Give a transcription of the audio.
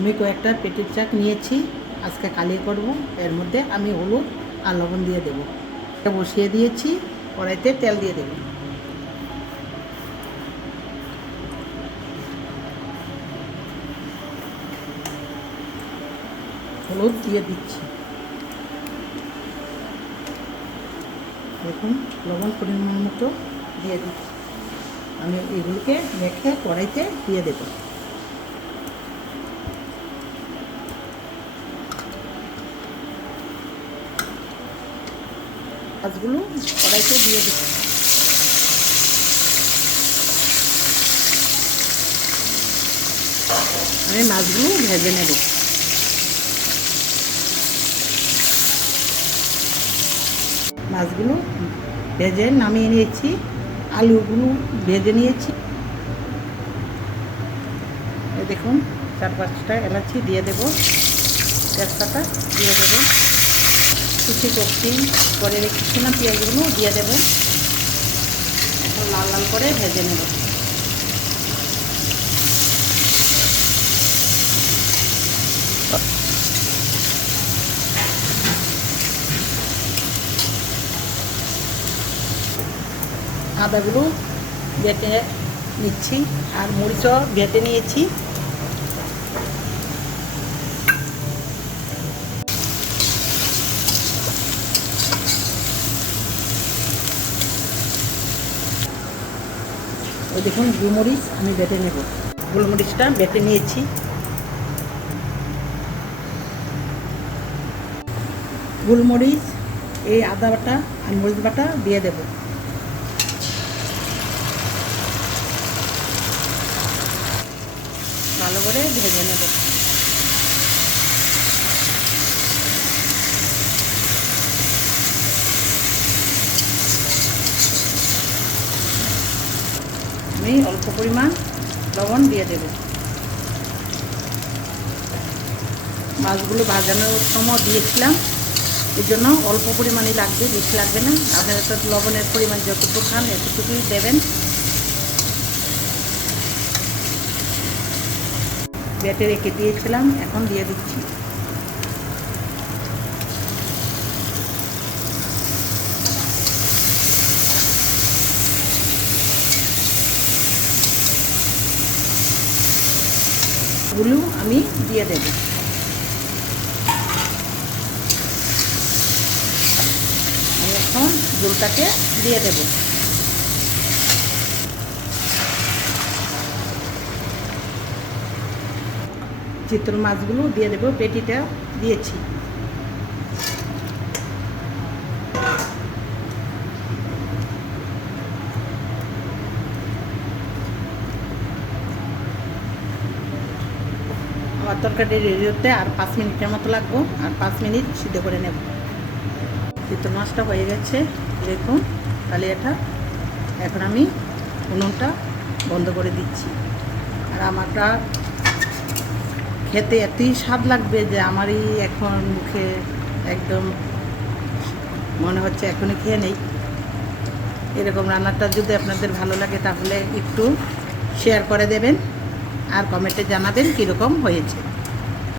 আমি কয়েকটা পেটির চাক নিয়েছি, আজকে কালিয়ে করব। এর মধ্যে আমি হলুদ আর লবণ দিয়ে দেবো। বসিয়ে দিয়েছি, কড়াইতে তেল দিয়ে দেবো। হলুদ দিয়ে দিচ্ছি, দেখুন লবণ পরিমাণ মতো দিয়ে দিচ্ছি। আমি এগুলোকে মেখে কড়াইতে দিয়ে দেবো। মাছগুলো কড়াইতে দিয়ে দিচ্ছি। আমি মাছগুলো ভেজে নেব। মাছগুলো ভেজে নামিয়ে নিয়েছি, আলুগুলো ভেজে নিয়েছি। এই দেখুন 4-5টা এলাচি দিয়ে দেব, তেজপাতা দিয়ে দেব, কুচি করে রেখেছিলাম পেঁয়াজগুলো দিয়ে দেব। এখন লাল লাল করে ভেজে নেব। আদাগুলো বেটে নিচ্ছি, আর মরিচও বেটে নিয়েছি। ওই দেখুন গোলমরিচ আমি বেটে নেব। গোলমরিচটা বেটে নিয়েছি। গোলমরিচ, এই আদা বাটা আর মরিচ বাটা দিয়ে দেব। ভালো করে ভেজে নেব। আমি অল্প পরিমাণ লবণ দিয়ে দেব। মাছগুলো ভাজানোর সময় দিয়েছিলাম, এই জন্য অল্প পরিমাণই লাগবে, বেশি লাগবে না। আপনারা তো লবণের পরিমাণ যতটুকু খান এতটুকুই দেবেন। বেটে রেখে দিয়েছিলাম, এখন দিয়ে দিচ্ছি। গুলো আমি দিয়ে দেব। আমি এখন ঝোলটাকে দিয়ে দেব। চিতল মাছগুলো দিয়ে দেব, পেটিটা দিয়েছি। আমার তরকারি রেডি হতে আর 5 মিনিটের মতো লাগবে, আর 5 মিনিট সিদ্ধ করে নেব। চিতল মাছটা হয়ে গেছে, দেখুন কালিয়াটা। এখন আমি উনুনটা বন্ধ করে দিচ্ছি। আর আমারটা খেতে এতই স্বাদ লাগবে যে আমারই এখন মুখে একদম মনে হচ্ছে এখনই খেয়ে নেই। এরকম রান্নাটা যদি আপনাদের ভালো লাগে তাহলে একটু শেয়ার করে দেবেন, আর কমেন্টে জানাবেন কীরকম হয়েছে।